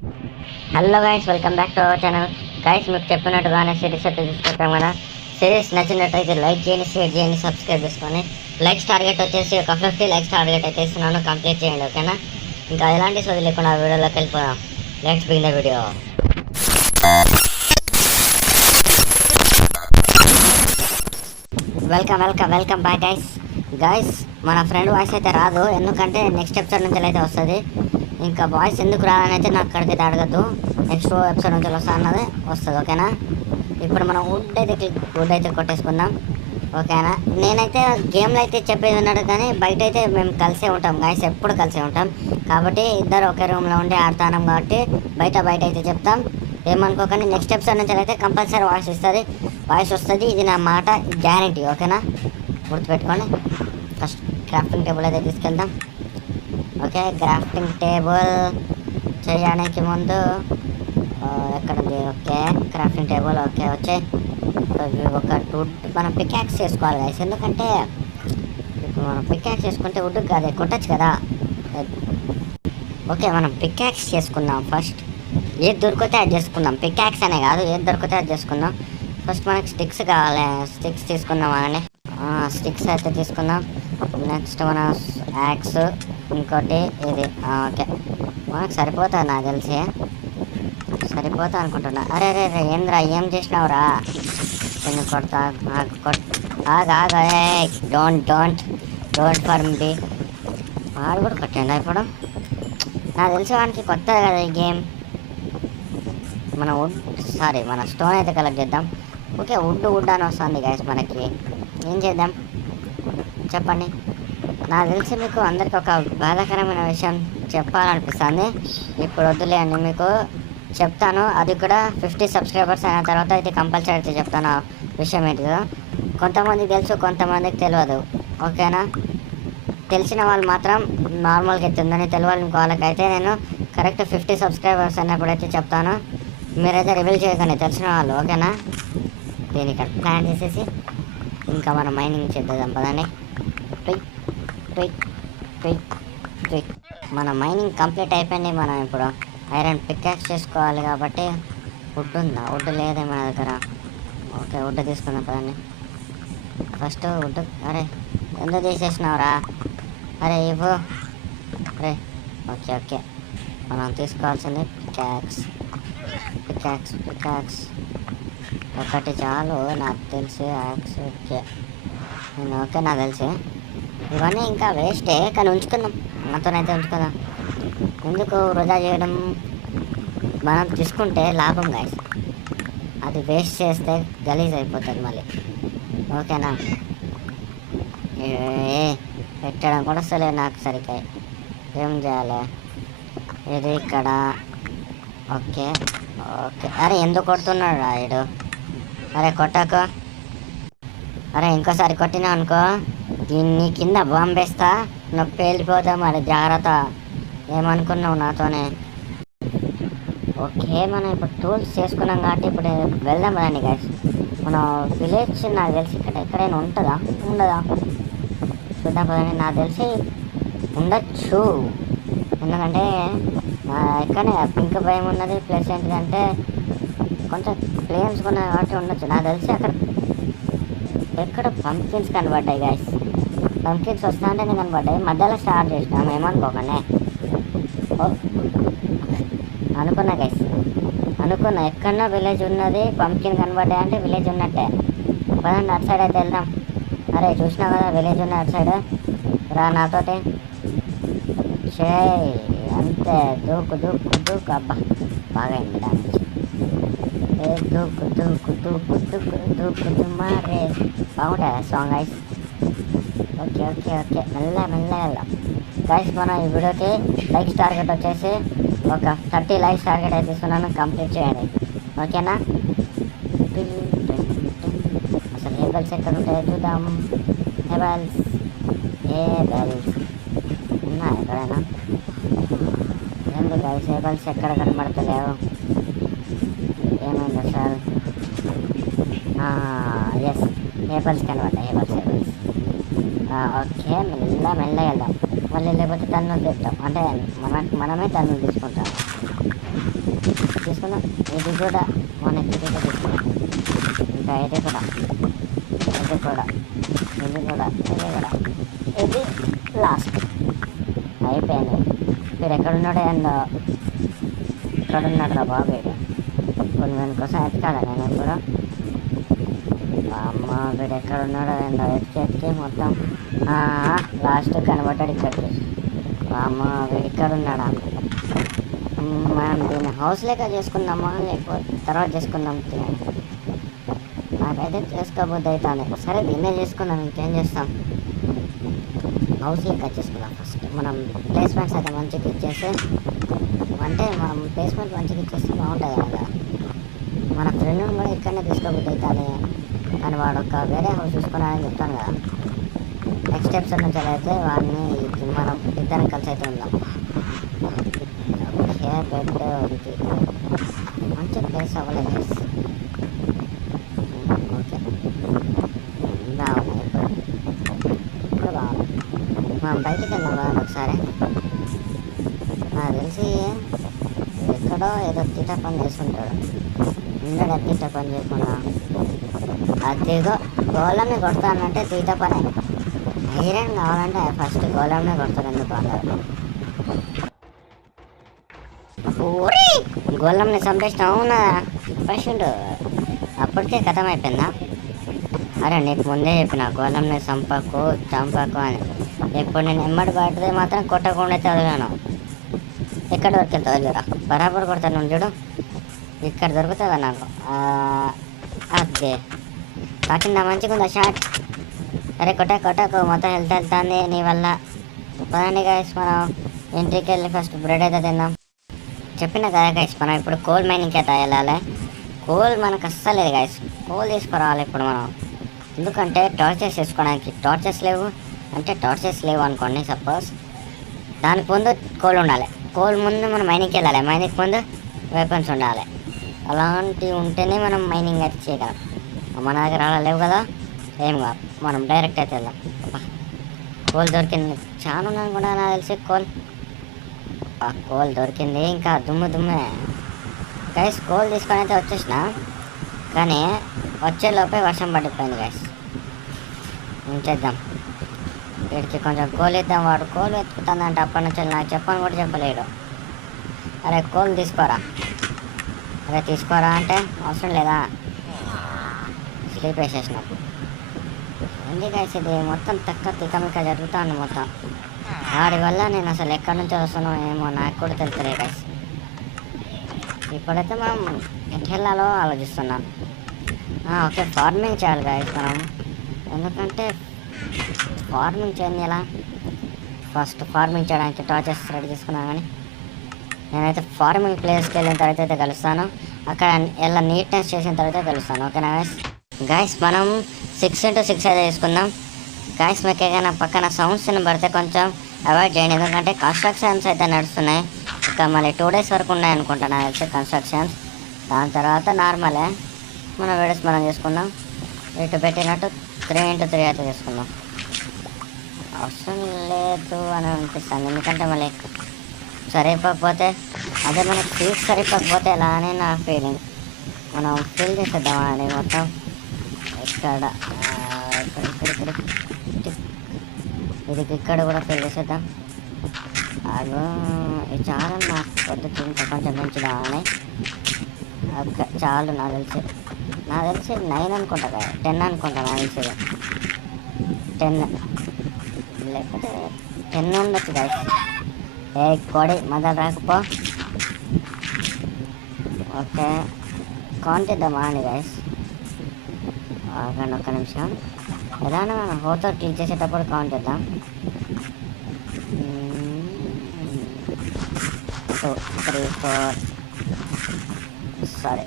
Hello guys, welcome back to our channel. Guys, మీకు చెప్పినట్టుగానే series అయితే తీసుకుంటాం కదా. సిరీస్ నచ్చినట్టయితే లైక్ చేయండి, షేర్ చేయండి, సబ్స్క్రైబ్ చేసుకొని. లైక్స్ టార్గెట్ వచ్చేసి ఒక 50 లైక్స్ టార్గెట్ అయితే ఇస్తున్నాను, కంప్లీట్ చేయండి, ఓకేనా? ఇంకా ఎలాంటి సోది లేకుండా వీడియోలోకి వెళ్ళిపోదాం. Let's begin the video. Welcome bye guys. మన ఫ్రెండ్ వాయిస్ అయితే రాదు, ఎందుకంటే నెక్స్ట్ ఎపిసోడ్ నుంచి అయితే వస్తుంది. ఇంకా వాయిస్ ఎందుకు రాదని అయితే నాకు అక్కడికైతే అడగద్దు. నెక్స్ట్ ఎపిసోడ్ నుంచి వస్తా అన్నది వస్తుంది, ఓకేనా? ఇప్పుడు మనం వుడ్ అయితే కొట్టేసుకుందాం, ఓకేనా? నేనైతే గేమ్లో అయితే చెప్పేది ఉన్నాడు, కానీ బయట అయితే మేము కలిసే ఉంటాం గైస్, ఎప్పుడు కలిసే ఉంటాం. కాబట్టి ఇద్దరు ఒకే రూమ్లో ఉండి ఆడుతున్నాం కాబట్టి బయట అయితే చెప్తాం. ఏమనుకోకండి, నెక్స్ట్ ఎపిసోడ్ నుంచి అయితే కంపల్సరీ వాయిస్ వస్తుంది. ఇది నా మాట గ్యారంటీ, ఓకేనా? గుర్తుపెట్టుకోండి. ఫస్ట్ క్రాఫ్టింగ్ టేబుల్ అయితే తీసుకెళ్దాం. ఓకే, క్రాఫ్టింగ్ టేబుల్ చేయడానికి ముందు ఎక్కడుంది? Okay, crafting table. ఓకే, వచ్చే ఒక వుడ్ మనం పికాక్స్ చేసుకోవాలి గైస్, ఎందుకంటే ఇప్పుడు మనం పికాక్స్ చేసుకుంటే వుడ్ కాదు కొట్టచ్చు కదా. ఓకే, మనం పికాక్స్ చేసుకుందాం. ఫస్ట్ ఏది దొరికితే అది చేసుకుందాం. పికాక్స్ అనే కాదు, ఏది దొరికితే అది చేసుకుందాం. ఫస్ట్ మనకి స్టిక్స్ కావాలి, స్టిక్స్ తీసుకుందాం అని. స్టిక్స్ అయితే తీసుకుందాం. నెక్స్ట్ మన యాక్స్, ఇంకోటి ఇది. ఓకే, మనకు సరిపోతుంది నాకు తెలిసి, సరిపోతా అనుకుంటున్నా. అరే రే రే, ఏంద్రా ఏం చేసినావురా? నేను కొడతా, ఆగా. Don't for me. వాడు కూడా కొట్టండి ఇప్పుడు. నాకు తెలిసి వానికి కొత్త కదా ఈ గేమ్. మన స్టోన్ అయితే కలెక్ట్ చేద్దాం. ఓకే, వుడ్ అని వస్తుంది గైస్. మనకి ఏం చేద్దాం చెప్పండి? నాకు తెలిసి మీకు అందరికి ఒక బాధాకరమైన విషయం చెప్పాలనిపిస్తుంది. ఇప్పుడు వద్దులేండి, మీకు చెప్తాను. అది కూడా 50 సబ్స్క్రైబర్స్ అయిన తర్వాత అయితే కంపల్సరీ అయితే చెప్తాను. విషయం ఏంటిదో కొంతమందికి తెలుసు, కొంతమందికి తెలియదు, ఓకేనా? తెలిసిన వాళ్ళు మాత్రం నార్మల్గా అవుతుందని, తెలియాలి వాళ్ళకైతే నేను కరెక్ట్ 50 సబ్స్క్రైబర్స్ అన్నప్పుడైతే చెప్తాను. మీరైతే రివీల్ చేయకండి, తెలిసిన వాళ్ళు, ఓకేనా? దీనికి ప్లాన్ చేసేసి ఇంకా మనం మైనింగ్ చేద్దాం పదండి. మన మైనింగ్ కంప్లీట్ అయిపోయింది. మనం ఇప్పుడు ఐరన్ పికాక్స్ చేసుకోవాలి కాబట్టి వుడ్ ఉందా? వుడ్ లేదే మన దగ్గర. ఓకే, వుడ్ తీసుకుందాం పదండి. First wood. అరే ఎందుకు తీసేసినావురా? అరే ఇవ్వు. అరే ఓకే, మనం తీసుకోవాల్సింది పికాక్స్ ఒకటి చాలు నాకు తెలిసి. యాక్స్ ఓకే నాకు తెలిసి. ఇవన్నీ ఇంకా వేస్టే, కానీ ఉంచుకుందాం, మనతోనైతే ఉంచుకుందాం. ఎందుకు వృధా చేయడం? మనం తీసుకుంటే లాభం గాయస్, అది వేస్ట్ చేస్తే గలీజ్ అయిపోతుంది మళ్ళీ, ఓకేనా? పెట్టడం కూడా వస్తలేదు నాకు సరిగ్గా. ఏం చేయాలి? ఇది ఇక్కడ. ఓకే. అరే ఎందుకు కొడుతున్నాడు రాయుడు? అరే కొట్టకు. అరే ఇంకోసారి కొట్టినా అనుకో, దీన్ని కింద బాంబేస్తా, నొప్పి వెళ్ళిపోతాం. మరి జాగ్రత్త. ఏమనుకున్నావు నాతోనే? ఓకే, మనం ఇప్పుడు టూల్స్ చేసుకున్నాం కాబట్టి ఇప్పుడు వెళ్దాం కదండి గైస్. మనం విలేజ్ నాకు తెలిసి ఇక్కడ ఎక్కడైనా ఉంటుందా, ఉండదా చూద్దాం కదండి. నాకు తెలిసి ఉండొచ్చు, ఎందుకంటే ఎక్కడనే పింక్ భయం ఉన్నది. ప్లస్ ఏంటిదంటే కొంచెం ప్లేన్స్ ఉన్నాయి కాబట్టి ఉండొచ్చు. నాకు తెలిసి ఎక్కడ పంప్కిన్స్ కనబడ్డాయి గైస్. పంప్కిన్స్ వస్తాంటేనే కనబడ్డాయి, మధ్యలో స్టార్ట్ చేసినాం. ఏమనుకోకండి, అనుకున్నా గైస్, అనుకున్నా ఎక్కడన్నా విలేజ్ ఉన్నది, పంప్కిన్ కనబడ్డాయి అంటే విలేజ్ ఉన్నట్టే. పదండి అటు సైడ్ అయితే వెళ్దాం. అరే చూసినావు కదా విలేజ్ ఉన్న అటు సైడ్, రా నాతోటి. చేయి అంతే, దూకు. అబ్బా బాగా అయింది డామేజ్. దూకు మారే. బాగుంటుంది సాంగ్ గైస్. ఓకే, మెల్లగా వెళ్దాం గైస్. మనం ఈ వీడియోకి లైక్స్ టార్గెట్ వచ్చేసి ఒక 30 లైక్స్ టార్గెట్ అయితే ఇస్తున్నాను, కంప్లీట్ చేయండి, ఓకేనా? అసలు ఏ బెల్స్ ఎక్కడ ఉంటాయో చూద్దాం. ఏ బెల్స్ ఉన్నాయి ఎక్కడైనా? ఏంది గైస్, ఏ బెల్స్ ఎక్కడ కనబడతలేవు? ఏమైంది సార్? ఎస్, ఏబల్స్ కనబడ్డాయి. ఓకే, మెల్లగా వెళ్దాం. మళ్ళీ లేకపోతే టన్నులు తింటాం, అంటే మనమే టన్నులు తీసుకుంటాం. తీసుకున్నాను, ఇది కూడా మనకి ఇది కూడా తీసుకున్నాను, ఇంకా ఇది కూడా, ఇది కూడా, ఇది కూడా, ఇది కూడా, ఇది లాస్ట్ అయిపోయింది. మీరు ఎక్కడున్నాడో ఏందో, ఎక్కడున్నాడు రా బాబు, కొన్ని దాని కోసం ఎత్తుకాలి నేను ఇప్పుడు. అమ్మ వీడు ఎక్కడున్నాడో ఏందో ఎత్తికి మొత్తం లాస్ట్ కనబడ్డాడు ఇక్కడికి. అమ్మ వీడు ఇక్కడ ఉన్నాడా, మనం దీన్ని హౌస్ లేక చేసుకుందామా లేకపోతే తర్వాత చేసుకుందాం. నాకైతే చేసుకోబోద్ది అవుతుంది. సరే దీన్నే చేసుకుందాం, ఇంకేం చేస్తాం. హౌస్ లెక్క చేసుకుందాం. ఫస్ట్ మనం ప్లేస్మెంట్స్ అయితే మంచిగా ఇచ్చేసి, అంటే మనం ప్లేస్మెంట్ మంచిగా ఇచ్చేస్తే బాగుంటుంది కదా. మన ఫ్రెండ్ని కూడా ఇక్కడనే తీసుకోబోద్ది అవుతుంది, కానీ వాడు ఒక వేరే హౌస్ చూసుకున్నాడని చెప్తాను కదా. నెక్స్ట్ ఎపిసోడ్ నుంచి అయితే వాడిని మనం ఇద్దరం కలిసి అయితే ఉందాం. బెడ్ మంచి ప్లేస్ అవ్వలేదు. ఓకే బాగున్నాయి ఇప్పుడు బాగుంది. మనం బయటికి వెళ్దాం బాగుంది ఒకసారి. నాకు తెలిసి ఎక్కడో ఏదో తీట పని చేస్తుంటాడు, ఉండడా తీట పని చేయకుండా. అదిగో గోళంని కొడతానంటే తీట పని. ఐరన్ కావాలంటే ఫస్ట్ గోళంనే కొడతాడు, ఎందుకు అన్నారు. ఊరి గోళంని చంపేసిన, అవునా పర్సెంట్ అప్పటికే కథం అయిపోయిందా. అరే నీకు ముందే చెప్పిన గోళంని చంపకు అని. ఇప్పుడు నేను ఎమ్మడి పడితే మాత్రం కొట్టకుండా అయితే వదిలాను. ఎక్కడ దొరికితే వదిలేరా, బరాబర్ కొడతాను నువ్వు చూడు. ఇక్కడ దొరుకుతుందా నాకు, అదే తాకిందా, మంచిగా ఉందా షార్ట్. అరే కొట్టకు మొత్తం వెళ్తుంది నీ వల్ల. పదండి గైస్ మనం ఇంటికి వెళ్ళి ఫస్ట్ బ్రెడ్ అయితే తిందాం. చెప్పిన కదా గైస్, మనం ఇప్పుడు కోల్ మైనింగ్కి అయితే వెళ్ళాలి. కోల్ మనకు అస్సలు లేదు గైస్, కోల్ తీసుకురావాలి ఇప్పుడు మనం. ఎందుకంటే టార్చెస్ వేసుకోవడానికి టార్చెస్ లేవు, అంటే టార్చెస్ లేవు అనుకోండి సపోజ్. దానికి ముందు కోల్ ఉండాలి, కోల్ ముందు మనం మైనింగ్కి వెళ్ళాలి, మైనింగ్ ముందు వెపన్స్ ఉండాలి. అలాంటివి ఉంటేనే మనం మైనింగ్ అయితే చేయగలం. మన దగ్గర అలా లేవు కదా, ఏం కాదు, మనం డైరెక్ట్ అయితే వెళ్దాం. కోల్ దొరికింది, చాలా ఉన్నాను కూడా నాకు తెలిసి కోల్. కోల్ దొరికింది, ఇంకా దుమ్మే గైస్. కోల్ తీసుకొని అయితే వచ్చేసిన, కానీ వచ్చేలోపే వర్షం పడిపోయింది గైస్. చేద్దాం, వీడికి కొంచెం కోల్ ఇద్దాం. వాడు కోల్ వెతుకుతుందంటే అప్పటి నుంచి నాకు చెప్పని కూడా చెప్పలేడు. అరే కోల్ తీసుకోరా, అరే తీసుకోరా అంటే అవసరం లేదా, స్లీప్ వేసేసినాం. ఏంది గైస్ ఇది మొత్తం తిక్కమిక్క జరుగుతాను మొత్తం. వాడి వల్ల నేను అసలు ఎక్కడి నుంచి వస్తున్నానో ఏమో నాకు కూడా తెలుసులే గైస్. ఇప్పుడైతే మనం ఎట్లా వెళ్ళాలో ఆలోచిస్తున్నాం. ఓకే ఫార్మింగ్ చేయాలి గైస్ మనం, ఎందుకంటే ఫార్మింగ్ చేయండి ఎలా. ఫస్ట్ ఫార్మింగ్ చేయడానికి టార్చెస్ రెడీ చేసుకున్నాను, కానీ నేనైతే ఫార్మింగ్ ప్లేస్కి వెళ్ళిన తర్వాత అయితే కలుస్తాను. అక్కడ ఎలా నీట్నెస్ చేసిన తర్వాత కలుస్తాను. ఓకేనా గైస్ మనం 6x6 అయితే తీసుకుందాం. గైస్ మీకు ఏదైనా పక్కన సౌండ్స్ పడితే కొంచెం అవాయిడ్ చేయండి, ఎందుకంటే కన్స్ట్రక్షన్స్ అయితే నడుస్తున్నాయి. ఇక మళ్ళీ 2 days వరకు ఉన్నాయి అనుకుంటాను నాకు తెలిసి కన్స్ట్రక్షన్స్. దాని తర్వాత నార్మలే మన వీడియోస్ మనం చేసుకుందాం. ఇటు పెట్టినట్టు 3x3 అయితే తీసుకుందాం. అవసరం లేదు అని అనిపిస్తుంది, ఎందుకంటే మళ్ళీ సరిపోకపోతే, అదే మనకి ఫీజ్ సరిపోకపోతే ఎలా అని నా ఫీలింగ్. మనం ఫీల్ చేసేద్దామా అని మొత్తం. ఇక్కడ ఇక్కడ కూడా ఫీల్ చేసేద్దాం. అదో ఇది చాలా నాకు పద్ధతి, ఇంకా కొంచెం పెంచుదామని. చాలు నాకు తెలిసి 9 అనుకుంటా కదా, 10 అనుకుంటా నాకు తెలిసి. 10 లేకపోతే 10 ఉండొచ్చు గైస్. ఏ కోడి మొదలు రాకపో. ఓకే కౌంట్ ఇద్దామా అండి గైస్, ఒక్క నిమిషం. ఏదైనా మనం హోతో క్లిక్ చేసేటప్పుడు కౌంట్ ఇద్దాం. 2 3 4 సారీ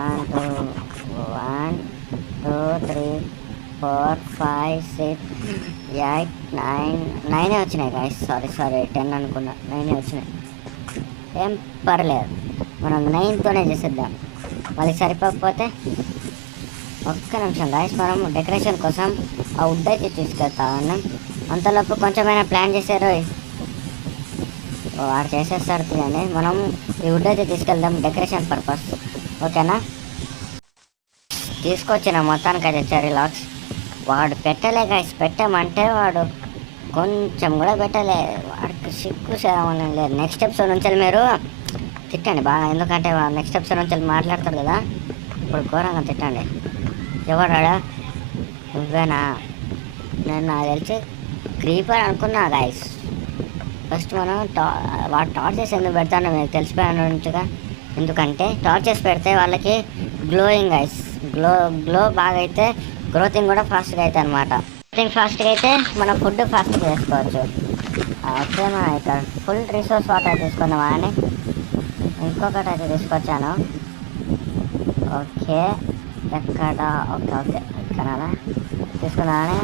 1 2 1 2 3 4 5 6 8 9 వచ్చినాయి గైస్. సారీ 10 అనుకున్నా, 9 వచ్చినాయి. ఏం పర్లేదు, మనం 9తోనే చేసేద్దాం. మళ్ళీ సరిపోకపోతే ఒక్క నిమిషం గైస్, మనం డెకరేషన్ కోసం ఆ వుడ్ అయితే తీసుకెళ్తా ఉన్నాం. అంతలోపు కొంచెమైనా ప్లాన్ చేశారు. వాడు చేసేస్తాడు తీయండి. మనం ఈ వుడ్ అయితే తీసుకెళ్దాం డెకరేషన్ పర్పస్. ఓకేనా, తీసుకొచ్చిన మొత్తానికి అయితే చెర్రీ లాక్స్. వాడు పెట్టలే గైస్, పెట్టామంటే వాడు కొంచెం కూడా పెట్టలే. వాడికి సిగ్గు సేవనం లేదు. నెక్స్ట్ ఎపిసోడ్ నుంచి మీరు తిట్టండి బాగా, ఎందుకంటే నెక్స్ట్ ఎపిసోడ్ నుంచి మాట్లాడతాడు కదా, ఇప్పుడు ఘోరంగా తిట్టండి. ఎవడాడా? నువ్వేనా? నేను నాకు తెలిసి క్రీపర్ అనుకున్నా గైస్. ఫస్ట్ మనం వాడు టార్చెస్ ఎందుకు పెడతాడో మీకు తెలిసిపోయాను నుంచిగా. ఎందుకంటే టార్చెస్ పెడితే వాళ్ళకి గ్లోయింగ్ గైస్, గ్లో బాగా అయితే గ్రోతింగ్ కూడా ఫాస్ట్గా అవుతుంది అనమాట. గ్రోతింగ్ ఫాస్ట్గా అయితే మనం ఫుడ్ ఫాస్ట్గా చేసుకోవచ్చు. ఓకే, మనం ఇక్కడ ఫుల్ రిసోర్స్ వాటర్ తీసుకుందామా అని ఇంకొకటి అయితే తీసుకొచ్చాను. ఓకే, ఎక్కడ? ఓకే ఇక్కడ తీసుకున్నామని.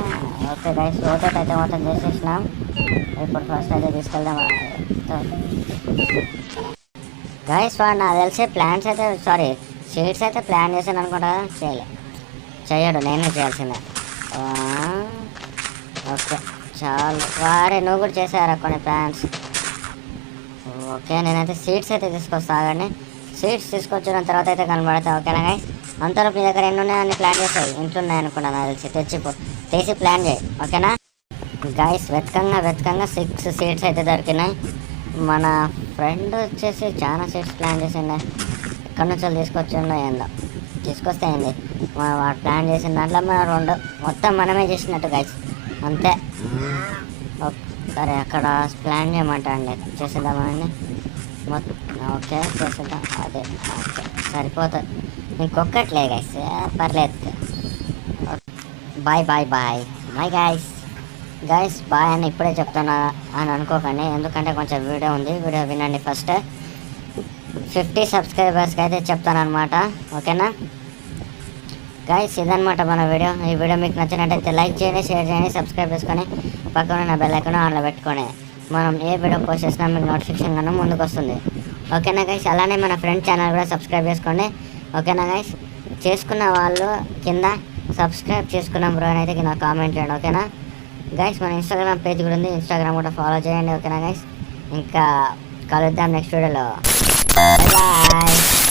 ఓకే గైస్, రోటేట్ అయితే మొత్తం చేసేసినాం. ఇప్పుడు ఫస్ట్ అయితే తీసుకెళ్దాం గైస్. వాడు నాకు తెలిసి ప్లాన్స్ అయితే సీడ్స్ అయితే ప్లాన్ చేశాను అనుకుంటా. చేయడు, నేనే చేయాల్సిందే. ఓకే చాలు. వారే నువ్వు కూడా చేశారా కొన్ని ప్లాన్స్? ఓకే, నేనైతే సీడ్స్ అయితే తీసుకొస్తాను. సీడ్స్ తీసుకొచ్చిన తర్వాత అయితే కనబడతాయి. ఓకేనా గైస్, అంతలోపు నీ దగ్గర ఎన్ని ఉన్నాయని ప్లాన్ చేస్తాయి. ఇంట్లో ఉన్నాయనుకున్నా నాకు తెలిసి, తీసి ప్లాన్ చేయి. ఓకేనా గైస్, వెతకంగా 6 సీడ్స్ అయితే దొరికినాయి. మన ఫ్రెండ్ వచ్చేసి చాలా సీడ్స్ ప్లాన్ చేసిండే. ఎక్కడి నుంచి తీసుకొచ్చిండో ఏందో, తీసుకొస్తే అయింది. వాడు ప్లాన్ చేసిన దాంట్లో మనం 2 మొత్తం మనమే చేసినట్టు గైస్, అంతే. సరే, అక్కడ ప్లాన్ చేయమంటా అండి, చేసేద్దామని మొత్తం. ఓకే చేసేద్దాం. అదే ఓకే, సరిపోతుంది. ఇంకొకట్లే గైస్, పర్లేదు. బాయ్ గైస్ బాయ్ అని ఇప్పుడే చెప్తున్నా అని అనుకోకండి, ఎందుకంటే కొంచెం వీడియో ఉంది, వీడియో వినండి ఫస్ట్. 50 సబ్స్క్రైబర్స్కి అయితే చెప్తాను అనమాట. ఓకేనా గైస్, ఇదనమాట మన వీడియో. ఈ వీడియో మీకు నచ్చినట్టయితే లైక్ చేయండి, షేర్ చేయండి, సబ్స్క్రైబ్ చేసుకొని పక్కన నా బెల్ ఐకాన్ ఆన్లో పెట్టుకొని మనం ఏ వీడియో పోస్ట్ చేసినా మీకు నోటిఫికేషన్ కన్నా ముందుకు వస్తుంది. ఓకేనా గైస్, అలానే మన ఫ్రెండ్ ఛానల్ కూడా సబ్స్క్రైబ్ చేసుకోండి. ఓకేనా గైస్, చేసుకున్న వాళ్ళు కింద సబ్స్క్రైబ్ చేసుకున్నాం బ్రో అని అయితే కింద కామెంట్ చేయండి. ఓకేనా గైస్, మన ఇన్స్టాగ్రామ్ పేజ్ కూడా ఉంది, ఇన్స్టాగ్రామ్ కూడా ఫాలో చేయండి. ఓకేనా గైస్, ఇంకా కలుద్దాం నెక్స్ట్ వీడియోలో. బాయ్.